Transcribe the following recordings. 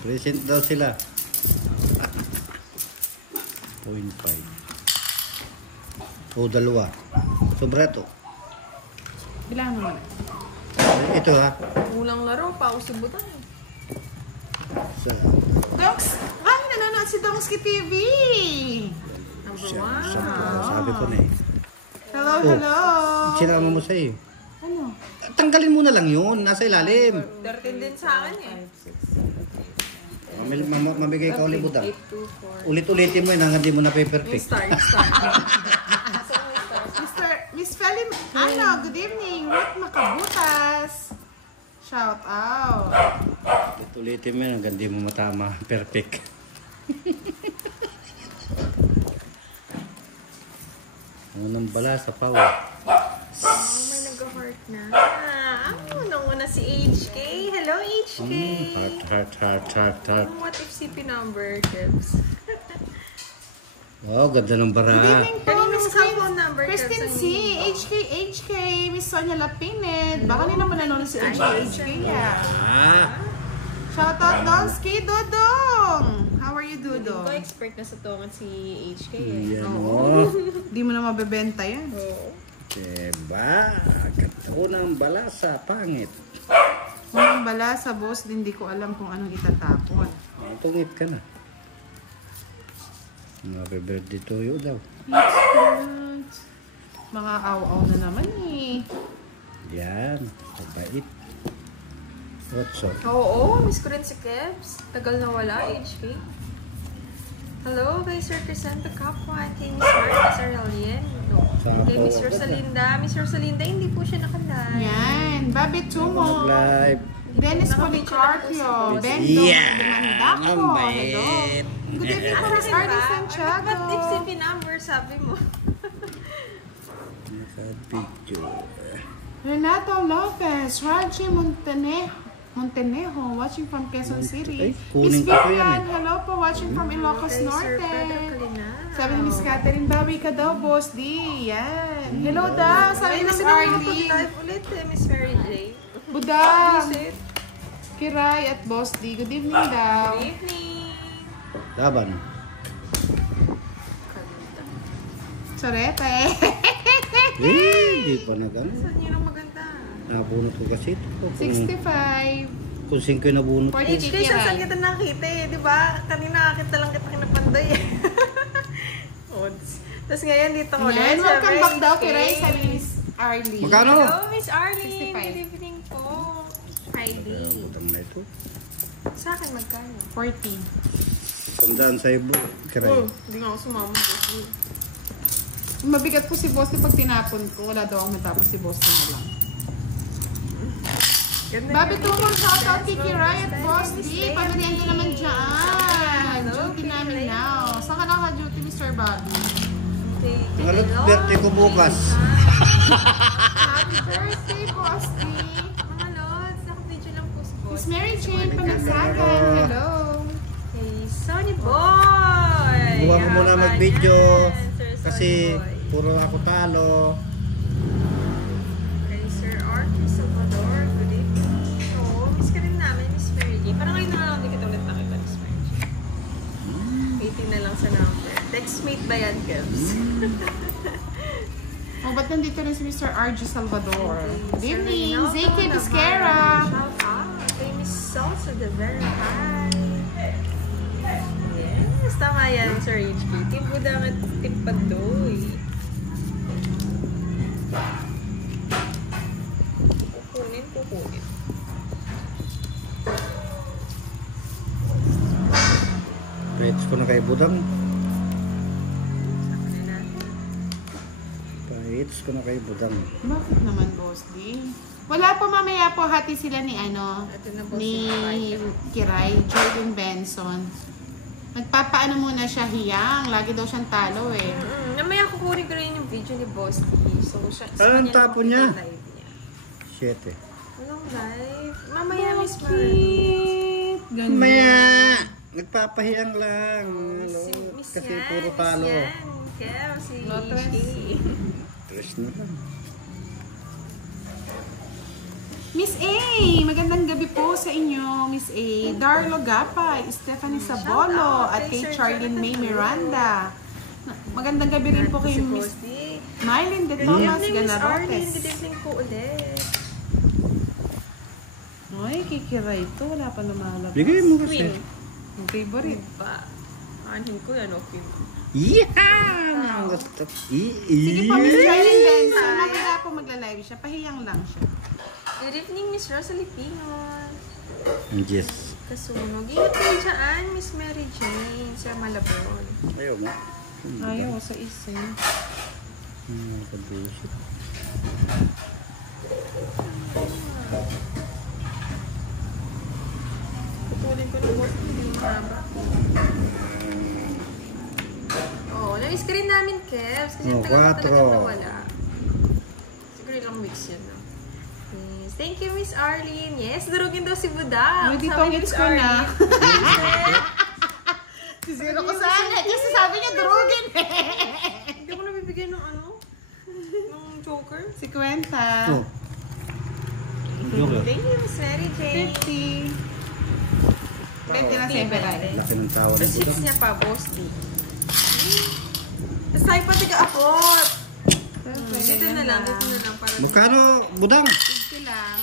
Present daw sila. 0.5. O, dalawa. Sobra to. Bilang naman. Ito ha. Ulang laro, pausubutan eh. Sa, Donks! Ay, nanonood si Donski TV! Number siya, 1. sabi ko na eh. Hello, Oh, hello! sinama mo sa'yo. Ano? Tanggalin mo na lang yun. Nasa ilalim. 13 din sa akin eh. Mamigay ka ulit budang. 8, 2, 4. Ulit-ulitin mo yun hanggang di mo na Yung perfect. star, yung star. Miss Felim, ano, good evening. Ruth Makabutas. Shout out. Ulit-ulitin mo yun hanggang di mo matama. Perfect. Unang bala sa power. Oh, may nag-heart na. Unang-una si HK. Hello, HK. Heart. What if CP number, Kebs? Wow, ganda ng bara. Good evening po, Kaninong Miss cellphone number, Kristen Kebs, C. HK, Miss Sonia Lapined. Baka hindi naman nanonood si HK ya. Shout out Donski Dodong. How are you, Dodong? Ko expert na sa tongan si HK eh. Yan o. Di mo na mabebenta yan. Oo. Diba? Ganda unang bala sa pangit. Unang bala sa boss, hindi ko alam kung anong itatapon. Tungit ka na. Happy birthday to you daw. Mga aw-aw na naman eh. Yan. Mabait. What's up? Oo, miss ko rin si Kebs. Tagal na wala, HK. Hello, kay Sir Crisanta Capua, kay Miss Marta Saralien. No. Kay Miss Rosalinda. Miss Rosalinda, hindi po siya nakalive. Yan. Babi Tumo. Live. Dennis Policarpio. Bendo. Yeah. Demandako. Ang Hello. bait. Good evening po, Miss Ardy Santiago. Ba't if CP number, sabi mo? Naka-picture. Renato Lopez. Raji Montenejo. Watching from Quezon City. Ay, kunin Miss ko po yan Vivian. Hello po. Watching from Ilocos Kay Sir Norte. Pedro Calina. Sabi ni Miss Catherine, bawi ka daw, Boss D. Yan. Hello daw. Sabi ni Miss Arlene. Live ulit eh, Miss Mary J. Budang. Visit. Kiray at Boss D. Good evening daw. Good evening. Laban. Kaluta. Sorete. Hindi pa na gano'n. Saan yun ang maganda? Nabunot ko kasi ito. 65. Kung 5 yung nabunot ko. 40 HK, saan kita nakita eh, di ba? Kanina nakita lang kita kinapanday eh. Odds. Tapos ngayon dito ko Yan. Welcome back daw, Kiray. Sabi ni Miss Arlene. Magkano? Hello, Miss Arlene. 65. Good evening po. Friday. Butang na ito. Sa akin magkano? 40. Sandaan sa ibo. Kiray. Hindi nga ako sumama. Mabigat po si Boss D pag tinapon ko. Wala daw akong matapos si Boss D na lang. Babi Tumong, shoutout Kiki Ray at Boss D. Pamilyan ko naman dyan. Duty namin now. Saan ka naka-duty, Mr. Bobby? Ngalot birthday ko bukas. Happy birthday, Boss D. Mga lods, naka-video lang post ko. Miss Mary Jane Panagsagan. Hello. Hey, Sonny Boy! Buwan ko muna Yaman mag-video. yan, Sir Sonny Kasi Boy. puro ako talo. Kay Sir Arthur Salvador, good evening. Oo, miss ka rin namin, Miss Mary J. Parang ngayon na lang hindi kita ulit nakita, Miss Mary J. Waiting na lang sa number. Textmate ba yan, Kevs? Oh, ba't nandito rin si Mr. RG Salvador? Good evening, Sir ZK Reynaldo Bisquera. Navarro, shout out. Kay Miss Salsa de Very High. Yes, tama yan, Sir HB. Timbudang at timpadoy. Kukunin. Pets ko na kay Budang. Saka na natin. Pets ko na kay Budang. Bakit naman, Boss D? Wala po, mamaya po hati sila ni Ito na po ni si Kiray, Jordan Benson. Nagpapaano muna siya hiyang. Lagi daw siyang talo eh. Namaya kukunin ko rin yung video ni Boss D. So, Anong tapo niya? Live niya. 7. Anong live? Mamaya, Miss Marie. Ganyan. Maya! Nagpapahiyang lang. Hello. Miss Kasi yan, puro Miss talo. yan. Kaya si Lotus. HK. Tres na lang. Miss A, magandang gabi po sa inyo, Miss A. Darlo Gapay, Stephanie Sabolo, at kay Charlene May Miranda. Magandang gabi rin po kay Miss Mylene de Thomas Ganarotes. Good evening po ulit. Ay, kikira ito. Wala pa lumalabas. Bigay mo kasi. Yung favorite. Ba? Anin ko yan, okay. Yeah! Sige po, Miss Charlene Benson. Mamaya po magla-live siya. Pahiyang lang siya. Good evening, Miss Rosalie Pinon. Yes. Kasunog. Ingat kayo dyan, Miss Mary Jane, sa Malabon. Ayaw mo. Ayaw, sa isa. Kabusit. Putulin ko ng boss, hindi mahaba. Oh, na-screen namin, Kevs. Kasi talaga nawala. Siguro ilang weeks yun, no? Yes. Thank you, Miss Arlene. Yes, durugin daw si Budang. Dito ang hits ko na. Sisiro ko sana. Kasi sabi niya durugin. Hindi ko nabibigyan ng ano? Ng joker. Si Kwenta. Oh. Joker. Thank you, Miss Mary Jane. 50. 20 na sa Everay. Laki ng tawa ng Receipts budang. niya pa, boss D. Tapos tayo pa tiga-apot. Dito na lang. Para Magkano, budang? 50 lang.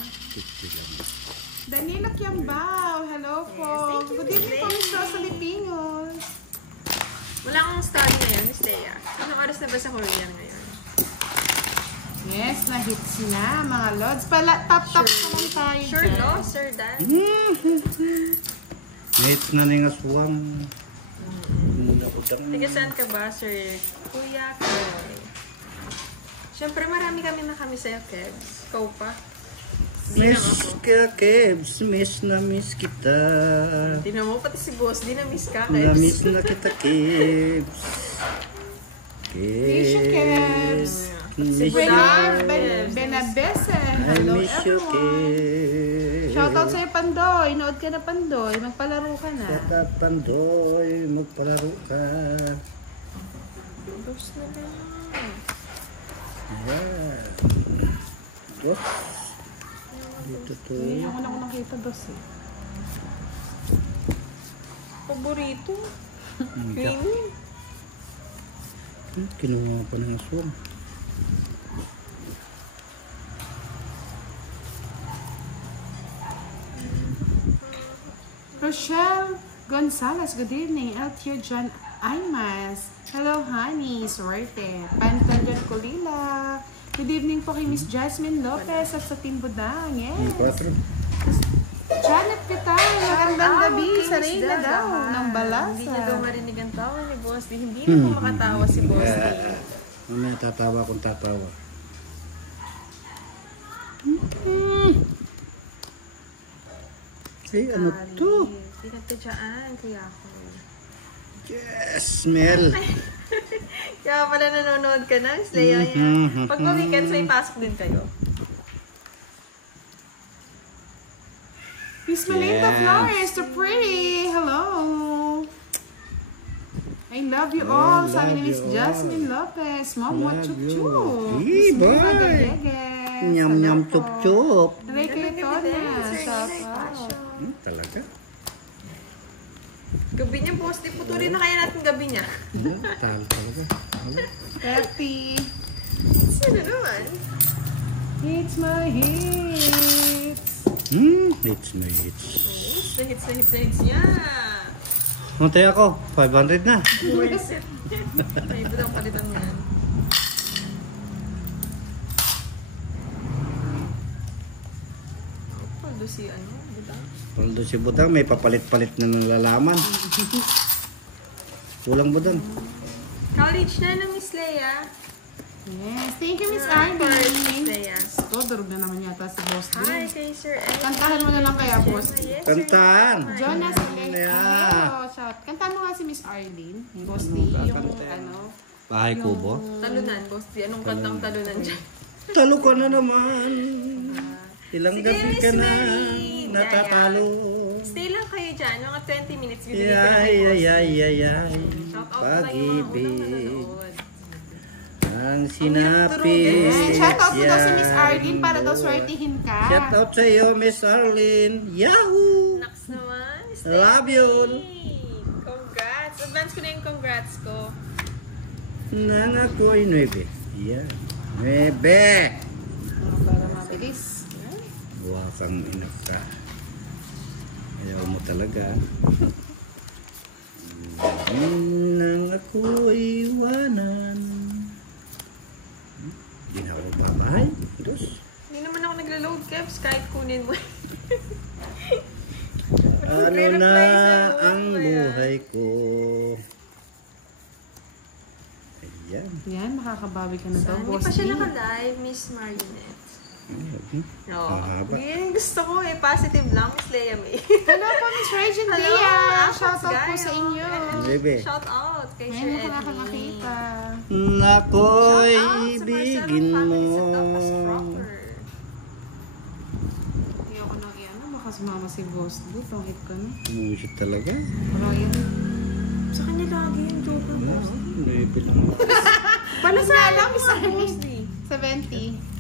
Danilo Kiambao. Hello po. Yes, thank you, Good evening po, Miss Rosalie Pinos. wala akong study ngayon, Miss Leia. Anong oras na ba sa Korean ngayon? Yes, na-hits na, mga lods. Top naman tayo Sure, dyan. no? Sir Dan? Hits na ning aswang. Tiga saan ka ba, Sir Kuya Koy? Siyempre, marami kami sa'yo, Kebs. Ikaw pa. Di na Miss ako. ka, Kebs. Miss na miss kita. Di na mo, pati si boss. Di na miss ka, Na-miss Kebs. na kita, Kebs. Miss you, Kebs. Miss Si you. Budang. Benabese. I Hello, miss you, everyone. Kebs. Shoutout sa'yo, Pandoy. Nood ka na, Pandoy. Magpalaro ka na. Shoutout, Pandoy. Magpalaro ka. Boss na lang. Yeah. Dos. Dito to. Ngayon ako na ako nakita, dos eh. Paborito. Jack. Kinuha pa ng aswang. Rochelle Gonzalez, good evening. Eltio John Aymas. Hello, honey. Swerte. Pantanjan Colila. Good evening po kay Miss Jasmine Lopez at sa Team Budang. Yes. 4. Janet Pital, magandang gabi. Sa Reyna daw, ng Balasa. Hindi niya daw marinig ang tawa ni Boss D. Hindi na po makatawa si Boss D. Mamaya tatawa kung tatawa. Ay, ano to? Pinagtadyaan, kuya ko. Yes, Mel. Kaya pala nanonood ka na, Miss Leia. Pag ma-weekends, may pasok din kayo. Miss Melinda Yes. Flores, the pretty. Hello. I love you all. I Sabi ni love Miss you Jasmine all. Lopez. Mom, what Love chup you. chup. Hey, Miss Mira bye. Gallegues. Nyam Hello nyam po. chup chup. Ray Cayetona. Shout out. Talaga? Gabi niya, Boss D. Putulin na kaya natin gabi niya. Talaga. Happy. Sino naman? It's my hits. Hits na hits. Hits niya. Montay ako, 500 na. Worth it. May budang palitan mo yan. Paldo si ano, budang. Paldo si Budang, may papalit-palit na ng lalaman. Kulang Budang. College na ng Miss Leia. Yes. Thank you, Miss Miss Arlene. Leia. Ito, darog na naman yata si Boss D. Hi, kay Sir Ed. Kantahan mo na lang kaya, Boss D. Yes, Kantahan. Jonas Alex. Yeah. Hello, shout. Kantahan mo nga si Miss Arlene. Boss D, yung ano. Bahay kubo. Talunan, Boss D. Anong kantang talunan dyan? Talo ka na naman. Ilang Sige, gabi Miss ka na Mary. natatalo. Stay lang kayo dyan. Mga 20 minutes. Bibigay ko na Yay, kay Boss D. yay, yay, yay. Shout out po tayo mga unang Pag-ibig. nanonood. Ang sinapit. Shout out mo daw si Miss Arlene para daw swertihin ka. Shout out sa iyo, Miss Arlene. Yahoo! Naks naman. Love you. Congrats. Advance ko na yung congrats ko. Nang ako'y 9. Yan. 9. Para mabilis. Wakang ina ka. Ayaw mo talaga. Nang ako'y iwanan. Hindi na ako babahay. Dos. Hindi naman ako nagla-load, Kevs. Kahit kunin mo. Ano na ang buhay ko? Ayan. Yan, makakabawi ka na daw, Hindi boss. pa siya D. naka-live, Miss Marinette. No. Mahaba. Yan, gusto ko eh. Positive lang, Miss Leia May. Hello po, Miss Regine Hello, Dia. Apps Shout out po Gayo. sa inyo. Bebe. Shout out kay Sir Ngayon mo Edwin. ka nakakakita. Nako'y Shout out sa ibigin Marcelo mo. family sa Tapas Proper. Ayoko nang iyan. Baka sumama si boss. Dito, hit ko na. Music talaga. Wala yun. Sa kanya lagi yung joke ng boss. Maybe lang. Pala sa alam, Sa boss D. 70.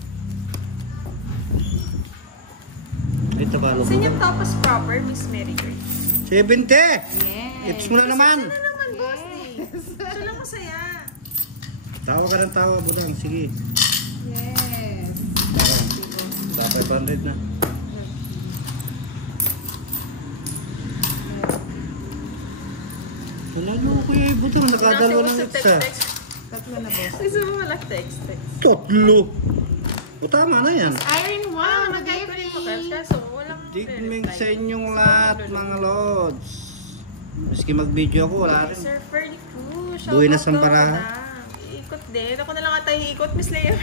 Ito ba? Saan yung Tapas Proper, Miss Mary Grace? 70! Yes. It's mo na naman. Ano naman, boss D? Siya lang masaya. Tawa ka ng tawa, budang. Sige. Yes. Dapat 500 na. Wala mo ko yung budang. Nakadalawa ng isa. Tatlo na, boss. Gusto mo wala text. Totlo. O tama na yan. Iron One, Nagay ko rin mo, mag-evening. Kevs. So, walang Digming sa inyong lahat, mga lods. Maski mag-video ako, wala rin. Sir Ferdy Cruz. Buhay na Sampara. Ikot din. Ako na lang ata ikot, Miss Leia.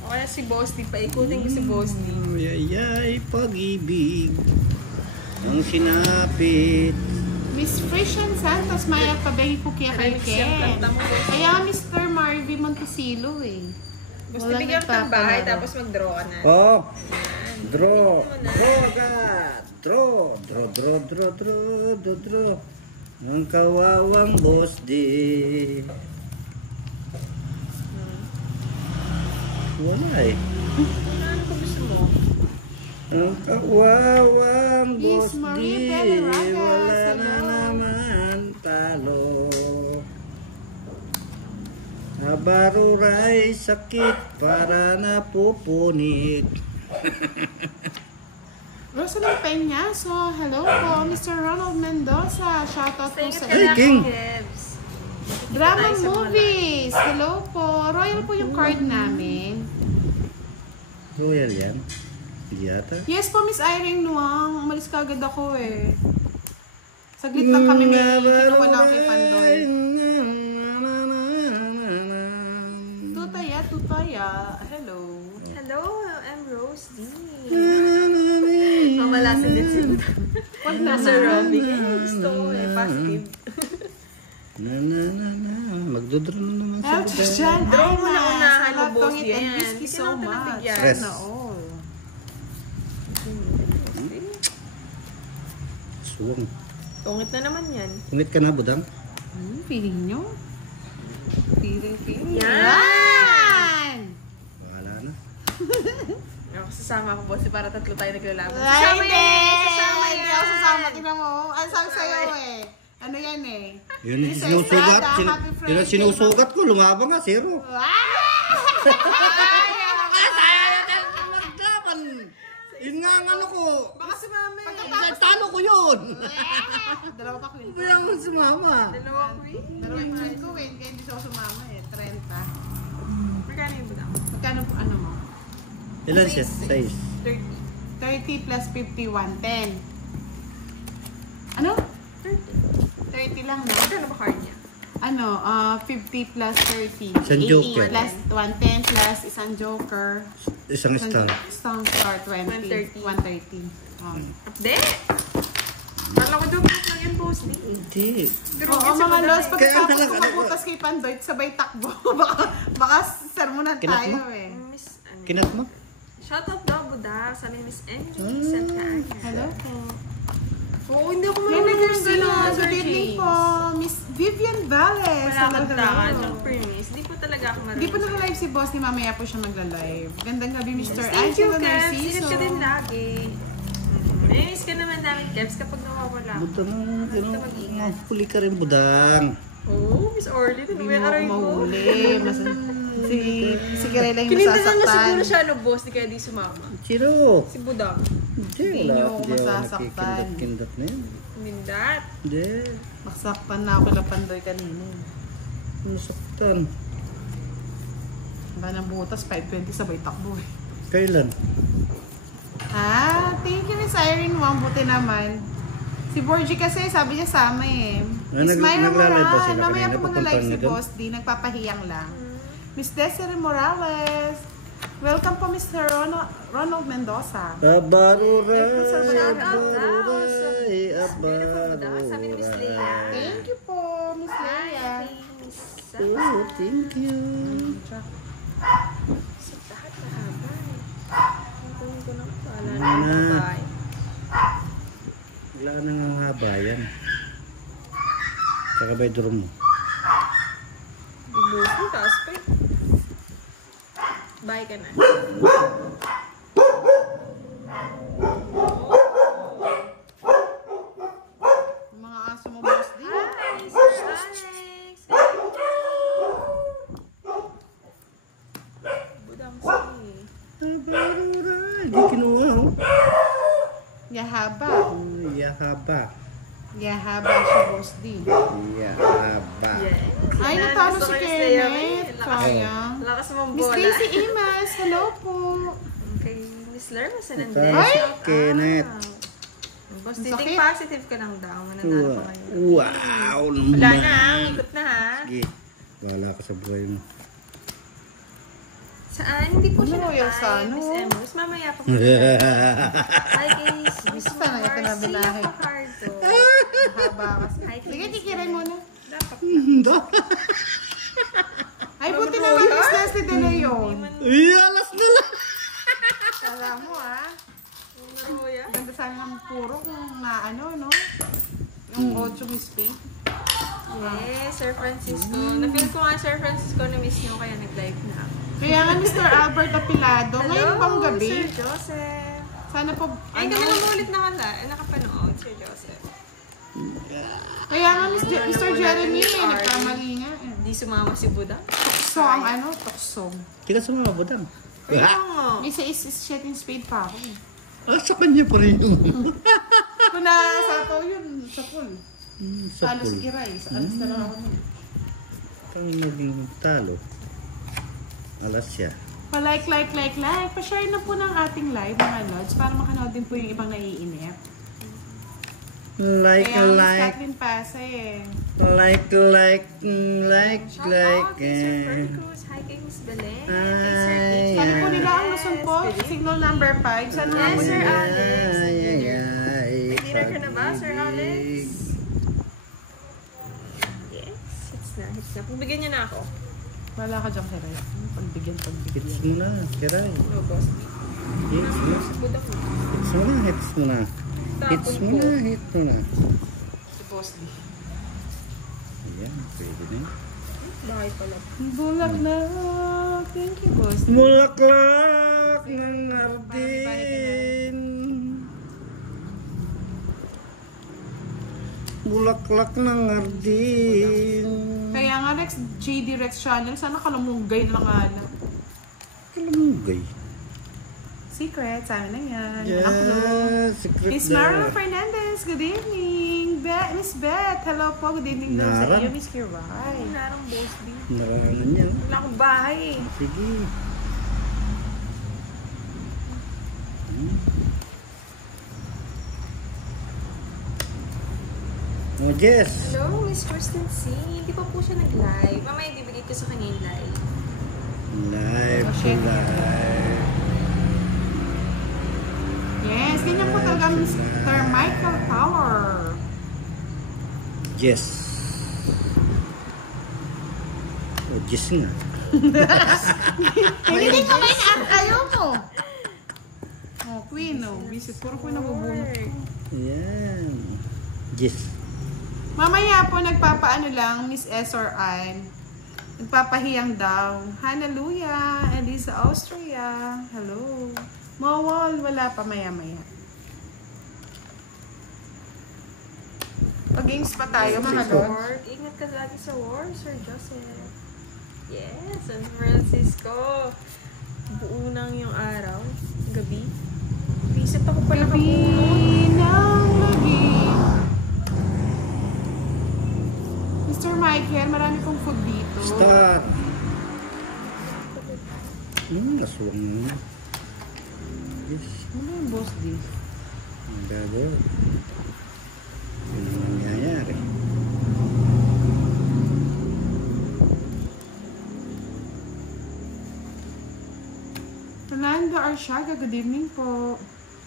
O kaya si Boss D. Paikutin ko si Boss D. Yayay, pag-ibig. Ang sinapit. Miss Frisian Santos, Maya Pabehi ko kaya kay Remix yung Ken. kanta mo, boss. Kaya Mr. Marvin Montesilo eh. Gusto Wala bigyan ka ng bahay nagpapalaro. tapos mag-draw ka na. Oh! Draw! Draw agad! Draw! Draw, draw, draw, draw, draw, draw. Ang kawawang boss di. Wala eh. Ano ko gusto mo? Ang kawawang Miss boss Marie di. Belaraga, Wala na hello. naman talo. Nabaruray sakit para napupunit. Rosalind Peñaso, hello po. Mr. Ronald Mendoza, shoutout po sa Hey, inyo. King. Drama Movies, hello po. Royal po yung card namin. Royal yan? Hindi yata. Yes po, Miss Irene Nuang. Umalis ka agad ako eh. Saglit lang kami may kinuha lang kay Pandoy. Tutaya. Hello. Hello, I'm Rose D. Mamalasan din si Buddha. Wag Nasa Robbie. Gusto ko eh, positive. Magdodraw na naman sa Help buday. dyan. Draw mo na unahan mo, boss. And Yan. thank you Hindi so lang ka much. nabigyan. Stress. Na all. Suwang. Tungit na naman yan. Kumit ka na, budang? Feeling nyo? Feeling. Yan! Bahala na. Ako, sasama ko, boss. Para tatlo tayo naglalaban. Ay, Sasama hindi! yan! Sasama yan! Hindi ako sasama. Tingnan mo. Ano sabi sa'yo eh? Ano yan eh? Yun ang Miss sinusugat. Estrada, happy Yun ang Friday. sinusugat ko. Lumabang nga, zero. Maglaban. Yun nga ang ano ko. Baka si mami. Talo ko yun. Dalawa pa kwento. Hindi lang sumama. Dalawa ko eh. Dalawa yung kwento ko eh. Kaya hindi siya ako sumama eh. 30. Magkano yung budang? Magkano po ano mo? Ilan siya? 6. 30. 30 plus 51, 10. Ano? 30 lang na. Magkano ba card niya? Ano, 50 plus 30. Isang 80 joker. plus 110 plus isang joker. Isang star. Isang star 20. 130. 130. Update! Parang ko doon lang yan, boss. Hindi. Oo, mga lods, pagkatapos Kaya ko magbutas kay Pandoy, sabay takbo. baka sermonan Kinat tayo mo? eh. Miss, ano? Kinat mo? Shoutout daw, Budak. Sabi ni Miss Emily Santa Ana. Hello po. Oo, hindi ako Hello, marunong ng gano'n. Good evening po, Miss Vivian Valles. Palakad-lakad ng premise. Hindi po talaga ako marunong. Hindi po naka-live si boss ni mamaya po siya magla-live. Gandang gabi, Mr. Thank you, Angelo Kebs. Narciso. Ingat ka din lagi. Miss ka naman namin, Kebs, kapag nawawala. Budang, huli ka rin, budang. Oh, Miss Orly, Hindi may mo ako aray ko. mahuli. Si Kirela yung Kininda na masasaktan. siguro siya no, boss, di kaya di sumama. Sino? Si Budang. Hindi Wala, niyo ako hindi ako masasaktan. nakikindat na yun. Mindat. Hindi. Masaktan na ako kila Pandoy kanina. Nasaktan. Ba ng butas, 5:20 sabay takbo eh. Kailan? Thank you Miss Irene Wang, buti naman. Si Borgie kasi sabi niya sama eh. Miss Myra naglalay ba Moran, sila mamaya kanina? po mag-live si Pupuntahan niyo Boss D, nagpapahiyang lang. Miss Desiree Morales, welcome po Mr. Ronald Mendoza. Abaruray, Beautiful, sabi ni Miss Leia. Thank you po, Miss Leia. Oh, thank you. Sa lahat na haba. Ang tuwing ko lang pala na babae. Wala nang ang haba yan. Tsaka ba yung drum mo? Ibuhos mo, taas pa eh. Bye ka na. Mga aso mo, Boss D. Hi, Sir Alex! Budang si. Abaruray, di kinuha oh. Yahaba. Yahaba. Yahaba siya, Boss D. Yahaba. Yeah. Ay, natalo si Kenneth. Sayang. Lakas mong Miss bola. Tracy Imas, hello po. Okay, Miss Lerma sa Natalo nandiyan. si Kenneth. Boss, Ang titing sakit. positive ka lang daw. Mananalo pa ngayon. Wow naman. Wala na, ikot na ha. Sige. Wala ka sa buhay mo. Saan? Hindi po siya Ano, yung sa na-type, ano? Miss Emma. Mas mamaya pa po. Hi guys, Miss Basta na, ito na bilahe. Marcia Fajardo. Mahaba kasi. Hi, Sige, Miss tikirin mo na. Dapat. Ay, buti naman Miss Leslie De Leon. Uy, alas na lang. Kala mo ah. Naruya. Ganda sana ng puro kung na ano, no? Yung 8 Miss Pink. Yes, Sir Francisco. Na-feel ko nga Sir Francisco na miss nyo kaya nag-live na ako. Kaya nga Mr. Albert Apilado, ngayon bang gabi? Sir Joseph. Sana po, Ay, kami namulit na nakapanood, Sir Joseph. Kaya nga Mr. Jeremy, nagkamali nga. Di sumama si Buddha. Tukso ang ano, tukso. Tika sa mga budang. Kaya nga. Isa is shooting spade pa ako. Ah, sa kanya pa rin yun. Kung nasapaw yun, sa pool. Sa Talo si pool. Kiray, sa alas na lang ako nun. Kami naging talo. Alas siya. Pa-like. Pa-share na po ng ating live, mga lods, para makanood din po yung ibang naiinip. Like, Kaya Miss like, Kathleen Pasa eh. like. Shout out kay Sir Fergus. Hi kay Miss Belen. Kay Sir Ay, Kitty. Sana po nila ang Yes, masumpo. Belen. Signal number 5. Sana nga Yes, po Sir nila. Alex. ay. May dinner ka na ba, Sir Alex? Yes, hits na. Pagbigyan niyo na ako. Wala ka dyan, Kiray. Pagbigyan. Hits mo na, kiray. No, boss. Hits mo. Si Buddha ko. Hits mo na, hits mo na. Hits mo na, hits mo na. Si Boss D. Ayan, pwede na yun. Bahay pala. Bulak na. Thank you, boss. Mulaklak ng Ardin. Bulaklak ng Ardin. Kaya nga, Rex, JD Rex Channel, sana kalamunggay na nga lang. Kalamugay. Secret, sa amin na yan. Yes, secret Miss na. Marlo Fernandez, good evening. Miss Beth, hello po, good evening daw sa Nara. iyo, Miss Kiray. Narang Boss D. Narangan niya. Wala akong bahay eh. Sige. Oh, Jess. Hello, Miss Kristen C. Hindi pa po siya nag-live. Mamaya ibibigay ko sa kanya yung live. Live Oh, to shit. live. Yes, ganyan po talaga Mr. Michael Power. Jess. Oh, Jess nga. Hindi ko may ayaw mo. Oh, Queen, oh. Visit. Puro ko nabubunot. Ayan. Jess. Mamaya po, nagpapaano lang, Miss S or I. Nagpapahiyang daw. Hallelujah! Elisa, Austria. Hello. Mawal, wala pa maya-maya. Pag-games pa tayo, mga lord. Ingat ka lagi sa war, Sir Joseph. Yes, San Francisco. Buo nang yung araw. Gabi. Visit ako pala Gabi ng lagi. Mr. Michael, marami pong food dito. Start. Nasuwang na. Yes. Ano yung boss di? Ang bago. Ano nangyayari? Rolando Arsiaga, good evening po.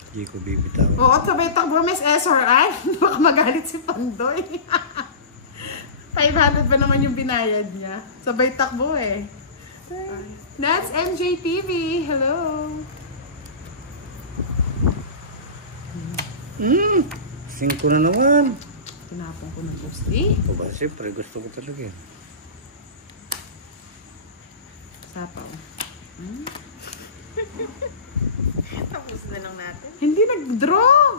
Hindi ko bibitaw. Oo, sabay takbo, Miss SRI. Baka magalit si Pandoy. 500 ba naman yung binayad niya? Sabay takbo eh. That's MJTV. Hello. 5 na naman. Tinapon ko ng gusti. O ba, siyempre gusto ko talaga. Sapaw. Tapos na lang natin. Hindi nag-draw.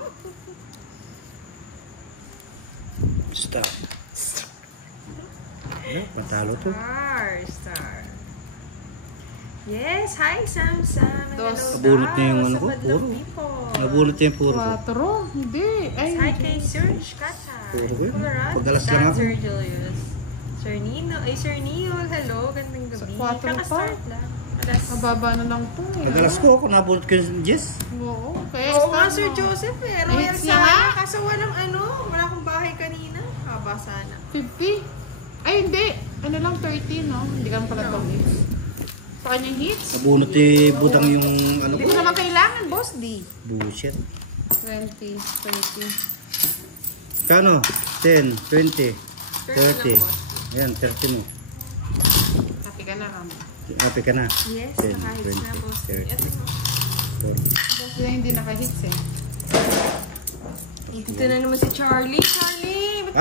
Start. Matalo to. Star. Yes, hi Sam. Hello Nabulot niya yung ano ko, puro. Nabulot niya yung puro ko. 4. Hindi. Ay, Hi kay Sir Shkata. Puro ko yun. Colorado. Pagdalas ka na ako. Sir Julius. Sir Nino. Ay, Sir Neo. Hello. Gandang gabi. Sa 4 pa. Kaka-start lang. Alas. mababa na lang to eh. Madalas ko ako nabulot ko yung Jess. Oo. Kaya Oo nga, start Sir mo. Joseph eh. Royal Hits niya nga. sana. Kaso walang wala akong bahay kanina. Haba sana. 50? Ay, hindi. Ano lang, 30, no? Hindi ka pala itong hits. Sa kanyang hits. Nabunot budang yung ano Hindi ko. mo naman kailangan, boss, di. Bullshit. 20, 30. Kano? 10, 20, 30 lang, 30. boss. Yan, 30 mo. Happy ka na, Ram. Happy ka na. Yes, 10, nakahits na, 20, boss. 30. Ito mo. Boss, yun hindi naka-hits eh. Dito na naman si Charlie. Charlie!